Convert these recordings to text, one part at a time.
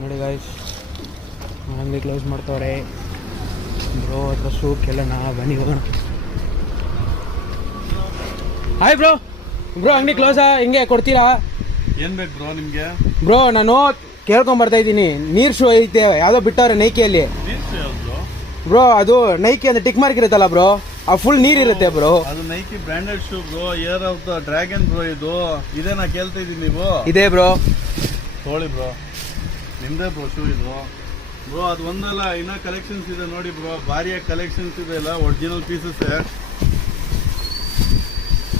ನೋಡಿ ಗಾಯ್ಸ್ ಅಂಗಡಿ close ಮಾಡ್ತವ್ರೆ bro. Dress ಕೇಳೋಣ ಬನ್ನಿ ಹೋಗೋಣ. Hi bro. ಬ್ರೋ ಅಂಗಡಿ ಕ್ಲೋಸಾ, ಹಿಂಗೆ ಕೊಡ್ತೀರಾ? ಏನ್ ಬೇಕು ಬ್ರೋ ನಿಮ್ಗೆ? ಬ್ರೋ ನಾನು ಕೇಳ್ಕೊಂಡ್ ಬರ್ತಾ ಇದ್ದೀನಿ, ನೀರ್ ಶೂ ಐತೆ ಯಾವ್ದೋ ಬಿಟ್ಟವ್ರೆ ನೈಕಿಯಲ್ಲಿ. ಬ್ರೋ ಅದು ನೈಕಿ ಅಂದ್ರೆ ಟಿಕ್ ಮಾರ್ಕ್ ಇರುತ್ತಲ್ಲ ಬ್ರೋ, ಆ ಫುಲ್ ನೀರ್ ಇರುತ್ತೆ ಬ್ರೋ. ಅದು Nike branded shoe bro, year of the dragon bro. ಇದು ಇದೇನಾ ಕೇಳ್ತಾ ಇದೀನಿ ನೀವು? ಇದೆ ಬ್ರೋ, ತೋಳಿ ಬ್ರೋ, ನಿಮ್ದೇ ಬ್ರೋ ಶೂ ಇದು ಬ್ರೋ. ಅದು ಒಂದಲ್ಲ, ಇನ್ನ ಕಲೆಕ್ಷನ್ಸ್ ಇದೆ ನೋಡಿ ಬ್ರೋ, ಭಾರಿಯಾಗಿ ಕಲೆಕ್ಷನ್ಸ್ ಇದೆ ಎಲ್ಲ, ಒರಿಜಿನಲ್ ಪೀಸಸ್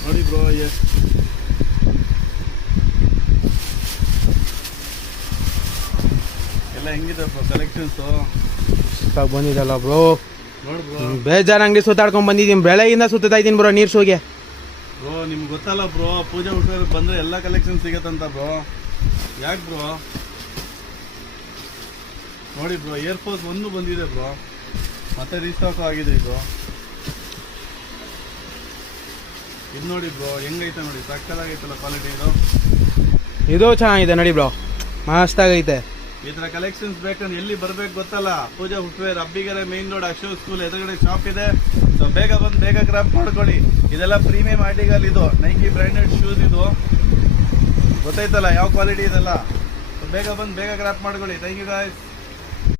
ನೋಡಿ ಬ್ರೋ. ಎಲ್ಲ ಹೆಂಗಿದೆ ಬ್ರೋ ಕಲೆಕ್ಷನ್ಸ್? ಬಂದಿದಲ್ಲ ಬ್ರೋ, ನೋಡಿ ಬ್ರೋ. ಬೇಜಾನ್ ಅಂಗಡಿ ಸುತ್ತಾಡ್ಕೊಂಡ್ ಬಂದಿದ್ದೀನಿ, ಬೆಳಗಿಂದ ಸುತ್ತಾ ಇದ್ದೀನಿ ಬ್ರೋ ನೀರ್ ಶೂಗೆ. ಬ್ರೋ ನಿಮ್ಗೆ ಗೊತ್ತಲ್ಲ ಬ್ರೋ, ಪೂಜೆ ಹುಟ್ಟೋರ್ ಬಂದ್ರೆ ಎಲ್ಲ ಕಲೆಕ್ಷನ್ ಸಿಗತ್ತಂತ ಬ್ರೋ. ಯಾಕೆ ಬ್ರೋ? ನೋಡಿ ಬ್ರೋ, ಏರ್ಫೋರ್ಸ್ 1 ಬಂದಿದೆ ಬ್ರೋ, ಮತ್ತೆ ರೀಸ್ಟಾಕ್ ಆಗಿದೆ ಇದು. ಇದು ನೋಡಿ ಬ್ರೋ ಹೆಂಗೈತೆ ನೋಡಿ, ಸಕ್ಕತ್ತಾಗೈತಲ್ಲ ಕ್ವಾಲಿಟಿ ಇದು. ಇದು ಚೆನ್ನಾಗಿದೆ ನೋಡಿ ಬ್ರೋ, ಮಸ್ತ್ ಆಗೈತೆ. ಈ ತರ ಕಲೆಕ್ಷನ್ಸ್ ಬೇಕಂದ್ರೆ ಎಲ್ಲಿ ಬರ್ಬೇಕು ಗೊತ್ತಲ್ಲ, Pooja footwear Abbigere main road Ashok school ಎದುರುಗಡೆ ಶಾಪ್ ಇದೆ. ಸೊ ಬೇಗ ಬಂದು ಬೇಗ ಗ್ರಾಪ್ ಮಾಡ್ಕೊಳ್ಳಿ. ಇದೆಲ್ಲ ಪ್ರೀಮಿಯಂ ಆರ್ಟಿಕಲ್, ಇದು ನೈಕಿ ಬ್ರಾಂಡೆಡ್ ಶೂಸ್. ಇದು ಗೊತ್ತಾಯ್ತಲ್ಲ ಯಾವ ಕ್ವಾಲಿಟಿ ಇದೆಲ್ಲ. ಬೇಗ ಬಂದು ಬೇಗ ಗ್ರಾಪ್ ಮಾಡ್ಕೊಳ್ಳಿ. Thank you guys.